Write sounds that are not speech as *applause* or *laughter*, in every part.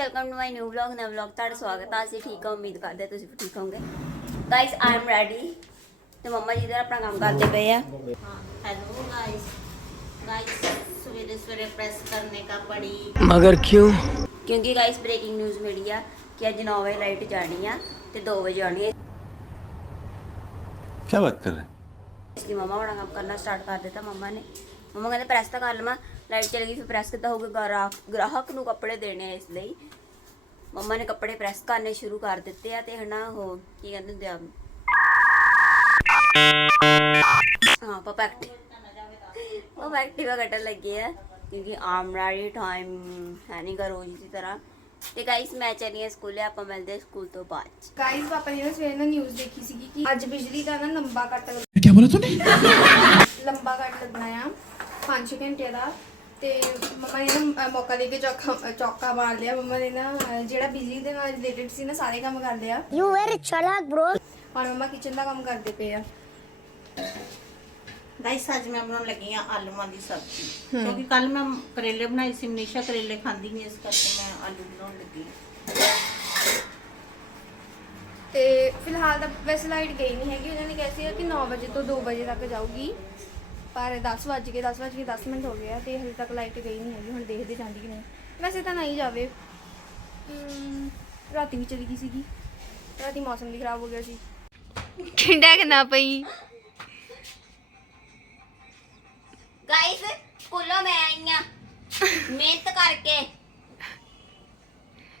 Welcome to my new vlog Nav vlog ਤੁਹਾਡਾ ਸਵਾਗਤ ਆ। ਅਸੀਂ ਠੀਕ ਹਾਂ ਉਮੀਦ ਕਰਦੇ ਤੁਸੀਂ ਵੀ ਠੀਕ ਹੋਵੋਗੇ। ਗਾਇਸ ਆਈ ਐਮ ਰੈਡੀ ਤੇ ਮੰਮਾ ਜੀ ਦਾ ਆਪਣਾ ਕੰਮ ਕਰਦੇ ਪਏ ਆ। ਮਗਰ ਕਿਉਂ? ਕਿਉਂਕਿ ਗਾਇਸ ਬ੍ਰੇਕਿੰਗ ਨਿਊਜ਼ ਮਿਲੀ ਆ ਕਿ ਅੱਜ 9 ਵਜੇ ਲਾਈਟ ਜਾਣੀ ਆ ਤੇ 2 ਵਜੇ ਆਉਣੀ ਹੈ ਕੀ ਬਾਤ ਕਰ ਰਹੇ ਇਸ ਲਈ ਕੰਮ ਕਰਨਾ ਸਟਾਰਟ ਕਰ ਦਿੱਤਾ ਮੰਮਾ ਨੇ। ਮੰਮਾ ਕਹਿੰਦੇ ਪ੍ਰੈਸ ਤਾਂ ਕਰ ਲਵਾਂ। ਲਾਈਟ ਚਲ ਗਈ ਫਿਰ ਪ੍ਰੈਸ ਕੀਤਾ ਹੋਊਗਾ? ਗ੍ਰਾਹਕ ਨੂੰ ਕੱਪੜੇ ਦੇਣੇ ਇਸ ਲਈ। ਮੰਮਾ ਨੇ ਕੱਪੜੇ ਪ੍ਰੈਸ ਕਰਨੇ ਸ਼ੁਰੂ ਕਰ ਦਿੱਤੇ ਆ ਤੇ ਹਨਾ ਉਹ ਕੀ ਕਹਿੰਦੇ ਹੁੰਦੇ ਆ? ਹਾਂ ਪਾਪਾ ਐਕਟਿਵ ਉਹ ਐਕਟਿਵਾ ਕੱਟਣ ਲੱਗੇ ਆ ਕਿਉਂਕਿ ਆਮਰਾਰੀ ਟਾਈਮ ਹੈ ਨਹੀਂ ਰੋਜ਼ ਦੀ ਤਰ੍ਹਾਂ। ਤੇ ਗਾਇਸ ਮੈਂ ਚੱਲੀ ਆ ਸਕੂਲੇ ਆਪਾਂ ਮਿਲਦੇ ਸਕੂਲ ਤੋਂ ਬਾਅਦ ਗਾਇਸ ਪਾਪਾ ਨੇ ਸਵੇਰ ਨਾ ਨਿਊਜ਼ ਦੇਖੀ ਸੀਗੀ ਕਿ ਅੱਜ ਬਿਜਲੀ ਦਾ ਨਾ ਲੰਬਾ ਕੱਟ ਕੀ ਬੋਲਿਆ ਤੂੰ ਲੰਬਾ ਕੱਟ ਲੱਗਣਾ ਆ 5 ਘੰਟੇ ਦਾ। ਤੇ ਮਮਾ ਨੇ ਨਾ ਮੌਕਾ ਦੇ ਕੇ ਚੌਕਾ ਚੌਕਾ ਮਾਰ ਲਿਆ। ਮਮਾ ਨੇ ਨਾ ਜਿਹੜਾ ਬਿਜਲੀ ਦੇ ਨਾਲ ਰਿਲੇਟਡ ਸੀ ਨਾ ਸਾਰੇ ਕੰਮ ਕਰ ਲਿਆ। You were chalak, bro. ਹੁਣ ਮਮਾ ਕਿਚਨ ਦਾ ਕੰਮ ਕਰਦੇ ਪਏ ਆ। ਗਾਇਸ ਅੱਜ ਮੈਂ ਬਣਾਉਣ ਲੱਗੀ ਆ ਆਲੂਆਂ ਦੀ ਸਬਜ਼ੀ। ਕਿਉਂਕਿ ਕੱਲ ਮੈਂ ਕਰੇਲੇ ਬਣਾਏ ਸੀ ਮਨੀਸ਼ਾ ਕਰੇਲੇ ਖਾਂਦੀ ਨਹੀਂ ਇਸ ਕਰਕੇ ਮੈਂ ਆਲੂ ਬਣਾਉਣ ਲੱਗੀ ਤੇ ਫਿਲਹਾਲ ਤਾਂ ਵੈਸੇ ਲਾਈਟ ਗਈ ਨਹੀਂ ਹੈਗੀ ਉਹਨਾਂ ਨੇ ਕਿਹਾ ਸੀ ਕਿ 9 ਵਜੇ ਤੋਂ 2 ਵਜੇ ਤੱਕ ਜਾਊਗੀ। ਪਰ 10 ਵੱਜ ਕੇ 10 ਵੱਜ ਕੇ 10 ਮਿੰਟ ਹੋ ਗਏ ਆ ਤੇ ਹਜੇ ਤੱਕ ਲਾਈਟ ਗਈ ਨਹੀਂ ਹੈਗੀ ਹੁਣ ਦੇਖਦੇ ਜਾਂਦੀ ਕਿ ਨਹੀਂ ਵੈਸੇ ਤਾਂ ਨਹੀਂ ਜਾਵੇ। ਰਾਤੀ ਵੀ ਚਲੀ ਗਈ ਸੀਗੀ। ਰਾਤੀ ਮੌਸਮ ਵੀ ਖਰਾਬ ਹੋ ਗਿਆ ਸੀ। ਠੰਡਾ ਕਿੰਨਾ ਪਈ? ਗਾਇਸ ਸਕੂਲੋਂ ਮੈਂ ਆਈ ਆ। ਮਿਹਨਤ ਕਰਕੇ।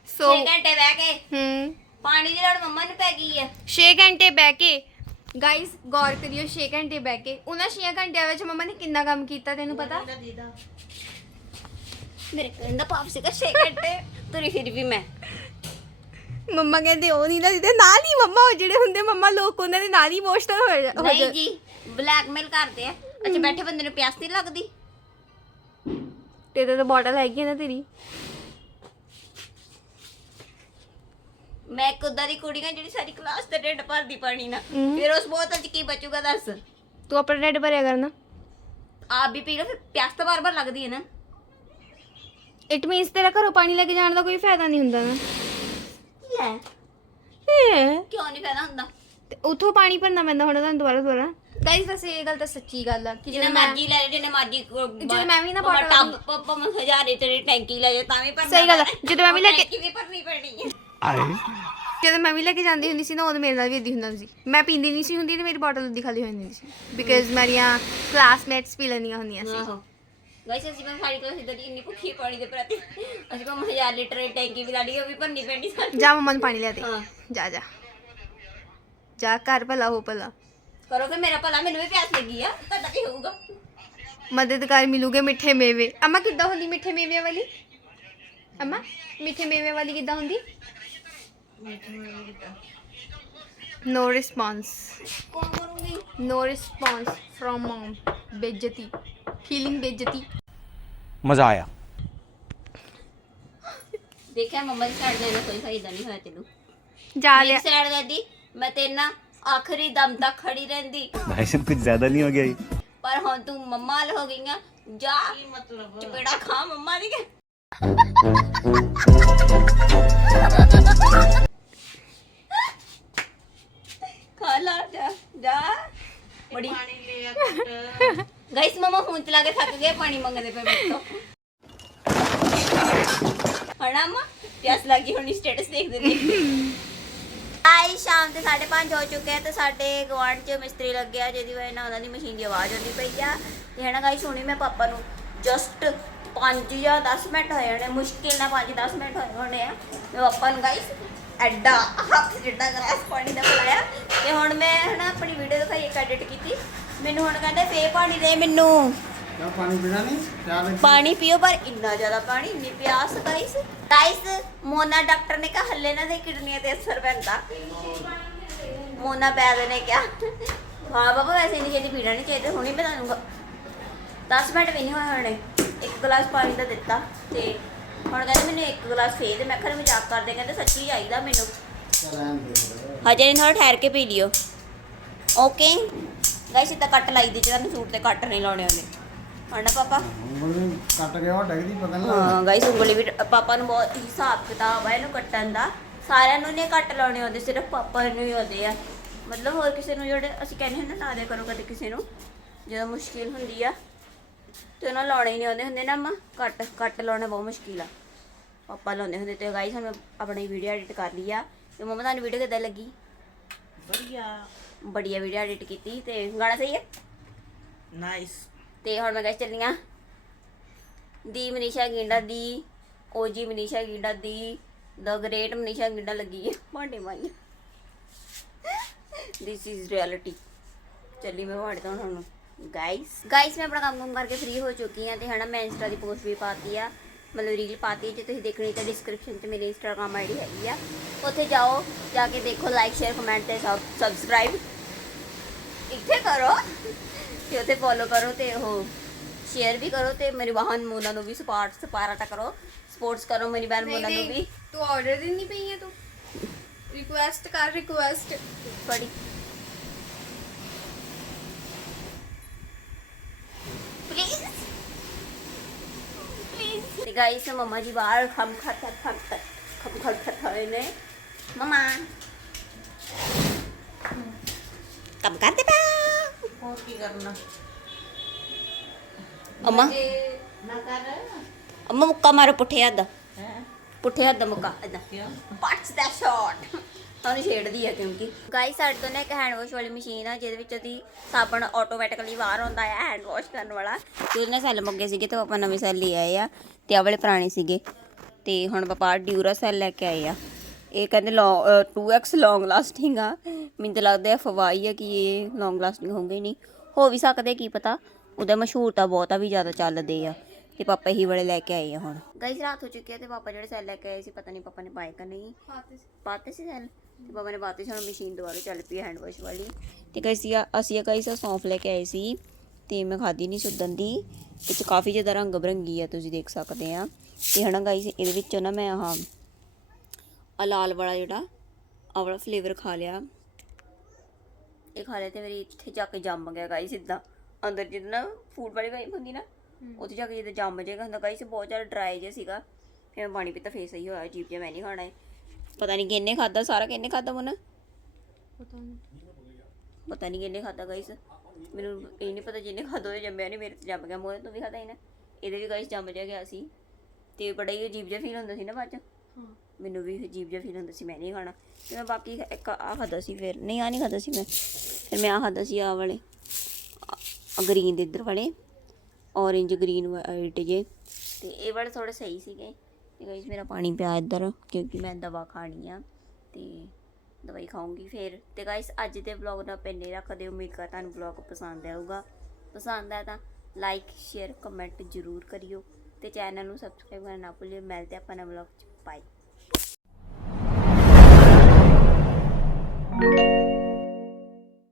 6 ਸੋ ਘੰਟੇ ਬਹਿ ਕੇ। ਹੂੰ ਪਾਣੀ ਦੀ ਲੋੜ ਮੰਮਾ ਨੂੰ ਪੈ ਗਈ ਆ। 6 ਘੰਟੇ ਬਹਿ ਕੇ ਗਾਇਸ ਗੌਰ ਕਰਿਓ 6 ਘੰਟੇ ਬਹਿ ਕੇ। ਉਹਨਾਂ 6 ਘੰਟਿਆਂ ਵਿੱਚ ਮੰਮਾ ਨੇ ਕਿੰਨਾ ਕੰਮ ਕੀਤਾ ਤੈਨੂੰ ਪਤਾ? ਮੇਰੇ ਕਹਿਣ ਦਾ ਭਾਵ ਸੀਗਾ 6 ਘੰਟੇ ਤੁਰੀ ਫਿਰ ਵੀ ਮੈਂ। ਮੰਮਾ ਕਹਿੰਦੇ ਉਹ ਨਹੀਂ ਨਾ ਜਿੱਦੇ ਨਾਲ ਹੀ ਮੰਮਾ ਉਹ ਜਿਹੜੇ ਹੁੰਦੇ ਮੰਮਾ ਲੋਕ ਉਹਨਾਂ ਦੇ ਨਾਲ ਹੀ ਇਮੋਸ਼ਨਲ ਹੋ ਜਾ- ਹੋ ਨਹੀਂ ਜਾ ਜੀ ਬਲੈਕਮੇਲ ਕਰਦੇ ਆ। ਅੱਛਾ ਬੈਠੇ ਬੰਦੇ ਨੂੰ ਪਿਆਸ ਨਹੀਂ ਲੱਗਦੀ? ਤੇਰੇ ਤਾਂ ਬੋਟਲ ਹੈਗੀ ਹੈ ਨਾ ਤੇਰੀ। ਮੈਂ ਇੱਕ ਉਦਾਂ ਦੀ ਕੁੜੀ ਆ ਜਿਹੜੀ ਸਾਰੀ ਕਲਾਸ ਤੇ ਢਿੱਡ ਭਰਦੀ ਪਾਣੀ ਨਾ ਫਿਰ ਉਸ ਬੋਤਲ ਚ ਕੀ ਬਚੂਗਾ ਦੱਸ? ਤੂੰ ਆਪਣਾ ਢਿੱਡ ਭਰਿਆ ਕਰਨਾ ਆਪ ਵੀ ਪੀ ਲਓ ਫਿਰ ਪਿਆਸ ਤਾਂ ਬਾਰ-ਬਾਰ ਲੱਗਦੀ ਹੈ ਨਾ। ਇਟ ਮੀਨਸ ਤੇਰਾ ਘਰੋਂ ਪਾਣੀ ਲੈ ਕੇ ਜਾਣ ਦਾ ਕੋਈ ਫਾਇਦਾ ਨਹੀਂ ਹੁੰਦਾ ਨਾ। ਲੈ ਹੈ? ਕਿਉਂ ਨਹੀਂ ਫਾਇਦਾ ਹੁੰਦਾ? ਤੇ ਉਥੋਂ ਪਾਣੀ ਭਰਨਾ ਪੈਂਦਾ ਹੁਣ ਤੁਹਾਨੂੰ ਦੁਬਾਰਾ ਦੁਬਾਰਾ। ਗਾਇਸ ਵੈਸੇ ਇਹ ਗੱਲ ਤਾਂ ਸੱਚੀ ਗੱਲ ਆ ਕਿ ਜਿੰਨੇ ਜਦੋਂ ਮੈਂ ਮਰਜ਼ੀ ਲੈ ਜਿੰਨੇ ਮਰਜ਼ੀ ਜਦੋਂ ਮੈਂ ਵੀ ਨਾ bottle ਟੱਬ ਪੱਪਾ ਮੈਂ ਹਜ਼ਾਰ ਲੀਟਰ ਦੀ ਟੈਂਕੀ ਲੈ ਜਾ ਤਾਂ ਵੀ ਭਰਨਾ ਸਹੀ ਗੱਲ ਆ, ਪੈਣਾ। ਜਦੋਂ ਮੈਂ ਵੀ ਲੈ ਕੇ- ਟੈਂਕੀ ਵੀ ਭਰਨੀ ਪੈਣੀ ਹੈ। ਜਦੋਂ ਮੈਂ ਵੀ ਲੈ ਕੇ ਜਾਂਦੀ ਹੁੰਦੀ ਸੀ ਨਾ ਉਦੋਂ ਮੇਰੇ ਨਾਲ ਵੀ ਇਦਾਂ ਹੁੰਦਾ ਸੀ। ਮੈਂ ਪੀਂਦੀ ਨਹੀਂ ਸੀ ਹੁੰਦੀ ਤੇ ਮੇਰੀ ਬੋਟਲ ਅੱਧੀ ਖਾਲੀ ਹੋ ਜਾਂਦੀ ਸੀ। ਬਿਕਾਜ਼ ਮੇਰੀਆਂ ਕਲਾਸਮੇਟਸ ਪੀ ਲੈਂਦੀਆਂ ਹੁੰਦੀਆਂ ਸੀ। ਵੈਸੇ ਅਸੀਂ ਮੈਂ ਸਾਡੀ ਕਲਾਸ ਇਦਾਂ ਦੀ ਇੰਨੀ ਭੁੱਖੀ ਪਾਣੀ ਦੇ ਪ੍ਰਤੀ। ਅਸੀਂ ਭਾਵੇਂ ਹਜ਼ਾਰ ਲੀਟਰ ਦੀ ਟੈਂਕੀ ਵੀ ਲਾੜੀ ਉਹ ਵੀ ਭਰਨੀ ਪੈਣੀ ਸਾਨੂੰ। ਜਾ ਮੰਮਾ ਨੂੰ ਪਾਣੀ ਲਿਆ ਦੇ। ਹਾਂ। ਜਾ ਜਾ। ਜਾ ਘਰ ਭਲਾ ਹੋ ਭਲਾ। ਕਰੋ ਫਿਰ ਮੇਰਾ ਭਲਾ ਮੈਨੂੰ ਵੀ ਪਿਆਸ ਲੱਗੀ ਆ। ਤੁਹਾਡਾ ਕੀ ਹੋਊਗਾ? ਮਦਦਗਾਰ ਮਿਲੂਗੇ ਮਿੱਠੇ ਮੇਵੇ। ਅਮਾ ਕਿੱਦਾਂ ਹੁੰਦੀ ਮਿੱਠੇ ਮੇਵੇ ਵਾਲੀ? ਅਮਾ ਮਿੱਠੇ ਮੇਵੇ ਵਾਲੀ ਕਿੱਦਾਂ ਹੁੰਦੀ? ਨੋ ਰਿਸਪੌਂਸ ਕੌਣ ਕਰੂੰਗੀ ਨੋ ਰਿਸਪੌਂਸ ਫਰਮ ਮਮ ਬੇਇੱਜ਼ਤੀ ਫੀਲਿੰਗ ਬੇਇੱਜ਼ਤੀ मजा आया ਦੇਖਿਆ ਮੰਮਾ ਦੀ ਸਾਈਡ ਦੇ ਨਾਲ ਕੋਈ ਫਾਇਦਾ ਨਹੀਂ ਹੋਇਆ ਤੈਨੂੰ ਜਾ ਮੇਰੀ ਲਿਆ ਸਾਈਡ ਦੇਦੀ ਮੈਂ ਤੇਰੇ ਨਾਲ ਆਖਰੀ ਦਮ ਤੱਕ ਖੜੀ ਰਹਿੰਦੀ भाई साहब कुछ ज्यादा नहीं हो गया ये ਪਰ ਹੁਣ ਤੂੰ ਮੰਮਾ ਵਾਲ ਹੋ ਗਈਆਂ ਜਾ ਕੀ ਮਤਲਬ ਚਪੇੜਾ ਖਾ ਮੰਮਾ ਦੀ ਬੜੀ। *laughs* ਗਾਇਸ ਮਮਾ ਫੋਨ ਚਲਾ ਕੇ ਥੱਕ ਗਏ ਪਾਣੀ ਮੰਗਦੇ ਪਏ ਮੇਰੇ ਤੋਂ। ਹਣਾ ਮਾ ਪਿਆਸ ਲੱਗੀ ਹੋਣੀ ਸਟੇਟਸ ਦੇਖਦੇ ਦੇਖਦੇ ਆਈ ਸ਼ਾਮ ਦੇ 5:30 ਹੋ ਚੁੱਕੇ ਆ ਤੇ ਸਾਡੇ ਗਵਾਂਢ 'ਚ ਮਿਸਤਰੀ ਲੱਗਿਆ ਜਿਹਦੀ ਵਜ੍ਹਾ ਨਾਲ ਉਹਨਾਂ ਦੀ ਮਸ਼ੀਨ ਦੀ ਆਵਾਜ਼ ਆਉਂਦੀ ਪਈ ਆ। ਤੇ ਹਨਾ ਗਾਇਸ ਹੁਣੀ ਮੈਂ ਪਾਪਾ ਨੂੰ ਜਸਟ 5 ਜਾਂ 10 ਮਿੰਟ ਹੋਏ ਹੋਣੇ ਮੁਸ਼ਕਿਲ ਨਾਲ 5-10 ਮਿੰਟ ਹੋਏ ਹੋਣੇ ਆ। ਮੈਂ ਪਾਪਾ ਨੂੰ ਗਾਇਸ ਐਡਾ ਹੱਥ ਜਿੱਡਾ ਗਲਾਸ ਪਾਣੀ ਦਾ ਪਲਾਇਆ। ਤੇ ਹੁਣ ਮੈਂ ਹਨਾ ਆਪਣੀ ਵੀਡੀਓ ਦਿਖਾਈ ਇੱਕ ਐਡਿਟ ਕੀਤੀ। ਮੈਨੂੰ ਹੁਣ ਕਹਿੰਦੇ ਫੇ ਪਾਣੀ ਦੇ ਮੈਨੂੰ। ਕਿਆ ਪਾਣੀ ਪੀਣਾ ਨਹੀਂ? ਚਾਹ ਲੱਗੀ ਪਾਣੀ ਪੀਓ ਪਰ ਇੰਨਾ ਜ਼ਿਆਦਾ ਪਾਣੀ ਇੰਨੀ ਪਿਆਸ ਗਾਇਸ ਗਾਇਸ ਮੋਨਾ ਡਾਕਟਰ ਨੇ ਕਿਹਾ ਹੱਲੇ ਨਾ ਦੇ ਕਿਡਨੀਆਂ ਤੇ ਅਸਰ ਪੈਂਦਾ। ਮੋਨਾ ਬੈਦ ਨੇ ਕਿਹਾ। ਹਾਂ ਬਾਬਾ ਵੈਸੇ ਇੰਨੀ ਛੇਤੀ ਪੀਣਾ ਨਹੀਂ ਚਾਹੀਦਾ ਹੁਣੇ ਮੈਂ ਤੁਹਾਨੂੰ 10 ਮਿੰਟ ਵੀ ਨਹੀਂ ਹੋਏ ਹੋਣੇ। ਇੱਕ ਗਲਾਸ ਪਾਣੀ ਦਾ ਦਿੱਤਾ। ਤੇ ਹੁਣ ਕਹਿੰਦੇ ਮੈਨੂੰ ਇੱਕ ਗਲਾਸ ਫੇਰ ਦੇ। ਮੈਂ ਕਿਹਾ ਮਜ਼ਾਕ ਕਰਦੇ ਕਹਿੰਦੇ ਸੱਚੀ ਚਾਹੀਦਾ ਮੈਨੂੰ। ਰਹਿਣ ਦੇ ਹਜੇ ਇਹਨੂੰ ਥੋੜਾ ਠਹਿਰ ਕੇ ਪੀ ਲਿਓ। ਓਕੇ ਗਾਇਸ ਇਹ ਤਾਂ ਕੱਟ ਲਾਈ ਦੀ ਜਿਹੜਾ ਸੂਟ ਤੇ ਕੱਟ ਨਹੀਂ ਲਾਉਣੇ ਉਹਨੇ। ਹਣਾ ਪਾਪਾ। ਉਂਗਲ ਕੱਟ ਗਿਆ ਉਹ ਡੈਗ ਪਤਾ ਨਹੀਂ ਹਾਂ ਗਾਇਸ ਉਂਗਲੀ ਵੀ ਪਾਪਾ ਨੂੰ ਬਹੁਤ ਹਿਸਾਬ ਕਿਤਾਬ ਆ ਇਹਨੂੰ ਕੱਟਣ ਦਾ। ਸਾਰਿਆਂ ਨੂੰ ਨੇ ਕੱਟ ਲਾਉਣੇ ਹੁੰਦੇ ਸਿਰਫ ਪਾਪਾ ਨੂੰ ਹੀ ਹੁੰਦੇ ਆ। ਮਤਲਬ ਹੋਰ ਕਿਸੇ ਨੂੰ ਜਿਹੜੇ ਅਸੀਂ ਕਹਿੰਦੇ ਹੁੰਦੇ ਨਾ ਦੇ ਕਰੋ ਕਦੇ ਕਿਸੇ ਨੂੰ। ਜਦੋਂ ਮੁਸ਼ਕਿਲ ਹੁੰਦੀ ਆ। ਤੇ ਉਹਨਾਂ ਲਾਉਣੇ ਹੀ ਨਹੀਂ ਆਉਂਦੇ ਹੁੰਦੇ ਨਾ ਅੰਮਾ। ਕੱਟ ਕੱਟ ਲਾਉਣਾ ਬਹੁਤ ਮੁਸ਼ਕਿਲ ਆ। ਪਾਪਾ ਲਾਉਂਦੇ ਹੁੰਦੇ ਤੇ ਗਾਈਸ ਹੁਣ ਮੈਂ ਆਪਣੀ ਵੀਡੀਓ ਐਡਿਟ ਕਰ ਲਈ ਆ। ਤੇ ਮੰਮਾ ਤੁਹਾਨੂੰ ਵੀਡੀਓ ਕਿੱਦਾਂ ਲੱਗੀ? ਵਧੀਆ। ਬੜੀਆ ਵੀਡੀਓ ਐਡਿਟ ਕੀਤੀ ਤੇ ਗਾਣਾ ਸਹੀ ਹੈ ਨਾਈਸ ਤੇ ਹੁਣ ਮੈਂ ਗਾਇਸ ਚੱਲੀਆਂ ਦੀ ਮਨੀਸ਼ਾ ਗਿੰਡਾ ਦੀ ਓਜੀ ਮਨੀਸ਼ਾ ਗਿੰਡਾ ਦੀ ਦ ਗ੍ਰੇਟ ਮਨੀਸ਼ਾ ਗਿੰਡਾ ਲੱਗੀ ਹੈ ਭਾਂਡੇ ਮਾਈ ਦਿਸ ਇਜ਼ ਰਿਐਲਿਟੀ ਚੱਲੀ ਮੈਂ ਭਾਂਡੇ ਤੋਂ ਹੁਣ। ਗਾਇਸ ਗਾਇਸ ਮੈਂ ਆਪਣਾ ਕੰਮ ਕੰਮ ਕਰਕੇ ਫ੍ਰੀ ਹੋ ਚੁੱਕੀ ਹਾਂ ਤੇ ਹਨਾ ਮੈਂ ਇੰਸਟਾ ਦੀ ਪੋਸਟ ਵੀ ਪਾਤੀ ਆ ਮਤਲਬ ਰੀਲ ਪਾਤੀ ਹੈ, ਜੇ ਤੁਸੀਂ ਦੇਖਣੀ ਤਾਂ ਡਿਸਕ੍ਰਿਪਸ਼ਨ 'ਚ ਮੇਰੀ ਇੰਸਟਾਗ੍ਰam ਆਈਡੀ ਹੈਗੀ ਆ। ਉੱਥੇ ਜਾਓ ਜਾ ਕੇ ਦੇਖੋ ਲਾਈਕ ਸ਼ੇਅਰ ਕਮੈਂਟ ਤੇ ਸਬਸਕ੍ਰਾਈਬ ਇੱਥੇ ਕਰੋ ਤੇ ਉੱਥੇ ਫੋਲੋ ਕਰੋ ਤੇ ਉਹ ਸ਼ੇਅਰ ਵੀ ਕਰੋ ਤੇ ਮੇਰੀ ਵਾਹਨ ਮੋਨਾ ਨੂੰ ਵੀ ਸਪੋਰਟ ਸਪਾਰਟਾ ਕਰੋ। ਸਪੋਰਟਸ ਕਰੋ ਮੇਰੀ ਬਹਿਨ ਮੋਨਾ ਨੂੰ ਵੀ। ਤੂੰ ਆਰਡਰ ਦਿੰਨੀ ਪਈ ਹੈ ਤੂੰ? ਰਿਕੁਐਸਟ ਕਰ ਰਿਕੁਐਸਟ ਥੋੜੀ ਪਲੀਜ਼ ਤੇ ਗਾਇਸ ਮਮਾ ਜੀ ਬਾਹਰ ਖਮ ਖਟ ਖਮ ਖਟ ਖਮ ਖਟ ਖਟ ਹੋਏ ਨੇ ਮਮਾ ਕੰਮ ਕਰ ਦੇ ਹੋਰ ਕੀ ਕਰਨਾ ਅਮਾ ਨਾ ਕਰ ਅਮਾ ਮੁੱਕਾ ਮਾਰੋ ਪੁੱਠੇ ਹੱਥ ਦਾ ਹੈ ਤੁਹਾਨੂੰ ਛੇੜਦੀ ਆ ਕਿਉਂਕਿ। ਗਾਈ ਸਾਡੇ ਤੋਂ ਨਾ ਇੱਕ ਹੈਂਡ ਵਾਸ਼ ਵਾਲੀ ਮਸ਼ੀਨ ਆ, ਜਿਹਦੇ ਵਿੱਚ ਉਹਦੀ ਸਾਬਣ ਆਟੋਮੈਟਿਕਲੀ ਬਾਹਰ ਆਉਂਦਾ ਆ ਹੈਂਡ ਵਾਸ਼ ਕਰਨ ਵਾਲਾ। ਤੇ ਉਹਦੇ ਨਾਲ ਸੈੱਲ ਮੁੱਕੇ ਸੀਗੇ ਤੇ ਉਹ ਆਪਾਂ ਨਵੇਂ ਸੈੱਲ ਲੈ ਆਏ ਆ, ਤੇ ਆ ਵਾਲੇ ਪੁਰਾਣੇ ਸੀਗੇ। ਤੇ ਹੁਣ ਵਪਾਰ ਡਿਊਰਾ ਸੈੱਲ ਲੈ ਕੇ ਆਏ ਆ। ਇਹ ਕਹਿੰਦੇ 2x ਲੌਂਗ ਲਾਸਟਿੰਗ ਆ। ਮੈਨੂੰ ਤਾਂ ਲੱਗਦਾ ਫਵਾਈ ਆ ਕਿ ਇਹ ਲੌਂਗ ਲਾਸਟਿੰਗ ਹੋਊਗੇ ਹੀ ਨਹੀਂ। ਹੋ ਵੀ ਸਕਦੇ, ਕੀ ਪਤਾ। ਉਹਦਾ ਮਸ਼ਹੂਰ ਤਾਂ ਬਹੁਤਾ ਵੀ ਜ਼ਿਆਦਾ ਚੱਲਦੇ ਆ। ਤੇ ਪਾਪਾ ਇਹੀ ਵਾਲੇ ਲੈ ਕੇ ਆਏ ਆ ਹੁਣ। ਗਾਈਸ ਰਾਤ ਹੋ ਚੁੱਕੀ ਆ ਤੇ ਪਾਪਾ ਜਿਹੜੇ ਸੈੱਲ ਲੈ ਕੇ ਆਏ ਸੀ ਪਤਾ ਨਹੀਂ ਪਾਪਾ ਨੇ ਪਾਏ ਕਿ ਨਹੀਂ। ਪਾਤੇ ਸੀ। ਸੈੱਲ? ਤੇ ਬਾਬਾ ਨੇ ਪਾਤੇ ਸੀ ਹੁਣ ਮਸ਼ੀਨ ਦੁਬਾਰਾ ਚੱਲ ਪਈ ਹੈਂਡ ਵਾਸ਼ ਵਾਲੀ। ਤੇ ਕਈ ਸੀ ਅਸੀਂ ਕਈ ਸਾ ਸੌਂਫ ਲੈ ਕੇ ਆਏ ਸੀ ਤੇ ਮੈਂ ਖਾਦੀ ਨਹੀਂ ਸੁੱਦਨ ਦੀ। ਇਹ 'ਚ ਕਾਫੀ ਜ਼ਿਆਦਾ ਰੰਗ ਬਰੰਗੀ ਆ ਤੁਸੀਂ ਦੇਖ ਸਕਦੇ ਆ। ਤੇ ਹਨਾ ਗਾਈਸ ਇਹਦੇ ਵਿੱਚੋਂ ਨਾ ਮੈਂ ਆਹ ਆ ਲਾਲ ਵਾਲਾ ਜਿਹੜਾ ਆਹ ਵਾਲਾ ਫਲੇਵਰ ਖਾ ਲਿਆ। ਇਹ ਖਾ ਲਿਆ ਤੇ ਮੇਰੀ ਇੱਥੇ ਜਾ ਕੇ ਜੰਮ ਗਿਆ ਗਾਈਸ ਇਦਾਂ ਅੰਦਰ ਜਿੱਦਾਂ ਫੂਡ ਵਾਲੀ ਵਾਈਪ ਹੁੰਦੀ ਨਾ ਉੱਥੇ ਜਾ ਕੇ ਜਿੱਦਾਂ ਜੰਮ ਜਾਏਗਾ ਹੁੰਦਾ ਗਾਈਸ ਬਹੁਤ ਜ਼ਿਆਦਾ ਡਰਾਈ ਜਿਹਾ ਸੀਗਾ। ਫਿਰ ਮੈਂ ਪਾਣੀ ਪੀਤਾ ਫੇਸ ਸਹੀ ਹੋਇਆ ਜੀਪ ਜਿਹਾ ਮੈਂ ਨਹੀਂ ਖਾਣਾ ਹੈ ਪਤਾ ਨਹੀਂ ਕਿੰਨੇ ਖਾਦਾ ਸਾਰਾ ਕਿੰਨੇ ਖਾਦਾ ਮਨ? ਪਤਾ ਨਹੀਂ ਕਿੰਨੇ ਖਾਦਾ ਗਾਈਸ ਮੈਨੂੰ ਇਹ ਨਹੀਂ ਪਤਾ ਜਿੰਨੇ ਖਾਦਾ ਜੰਮਿਆ ਨਹੀਂ ਮੇਰੇ ਤੇ ਜੰਮ ਗਿਆ ਮੋਹਨ ਤੋਂ ਵੀ ਖਾਦਾ ਹੀ ਨਾ। ਇਹਦੇ ਵੀ ਗਾਈਸ ਜੰਮ ਜਿਹਾ ਗਿਆ ਸੀ। ਤੇ ਬੜਾ ਹੀ ਅਜੀਬ ਜਿਹਾ ਫੀਲ ਹੁੰਦਾ ਸੀ ਨਾ ਬਾਅਦ ਚ। ਮੈਨੂੰ ਵੀ ਅਜੀਬ ਜਿਹਾ ਫੀਲ ਹੁੰਦਾ ਸੀ ਮੈਂ ਨਹੀਂ ਖਾਣਾ। ਤੇ ਮੈਂ ਬਾਕੀ ਇੱਕ ਆ ਖਾਦਾ ਸੀ ਫਿਰ। ਨਹੀਂ ਆ ਨਹੀਂ ਖਾਦਾ ਸੀ ਮੈਂ। ਫਿਰ ਮੈਂ ਆ ਖਾਦਾ ਸੀ ਆ ਵਾਲੇ ਗ੍ਰੀਨ ਦੇ ਇੱਧਰ ਵਾਲੇ। Orange ਗ੍ਰੀਨ ਵਾਈਟ ਜੇ। ਤੇ ਇਹ ਵਾਲੇ ਥੋੜੇ ਸਹੀ ਸੀਗੇ। ਤੇ ਗਾਈਸ ਮੇਰਾ ਪਾਣੀ ਪਿਆ ਇੱਧਰ, ਕਿਉਂਕਿ ਮੈਂ ਦਵਾ ਖਾਣੀ ਆ। ਤੇ ਦਵਾਈ ਖਾਊਂਗੀ ਫਿਰ। ਤੇ ਗਾਈਸ ਅੱਜ ਦੇ ਵਲੌਗ ਦਾ ਪੈਨੇ ਰੱਖਦੇ ਉਮੀਦ ਕਰ ਤੁਹਾਨੂੰ ਵਲੌਗ ਪਸੰਦ ਆਊਗਾ। ਪਸੰਦ ਆਇਆ ਤਾਂ ਲਾਈਕ ਸ਼ੇਅਰ ਕਮੈਂਟ ਜ਼ਰੂਰ ਕਰਿਓ। ਤੇ ਚੈਨਲ ਨੂੰ ਸਬਸਕ੍ਰਾਈਬ ਕਰਨਾ ਨਾ ਭੁੱਲਿਓ। ਮਿਲਦੇ ਆਪਾਂ ਨਵੇਂ ਵਲੌਗ ਚ। ਬਾਏ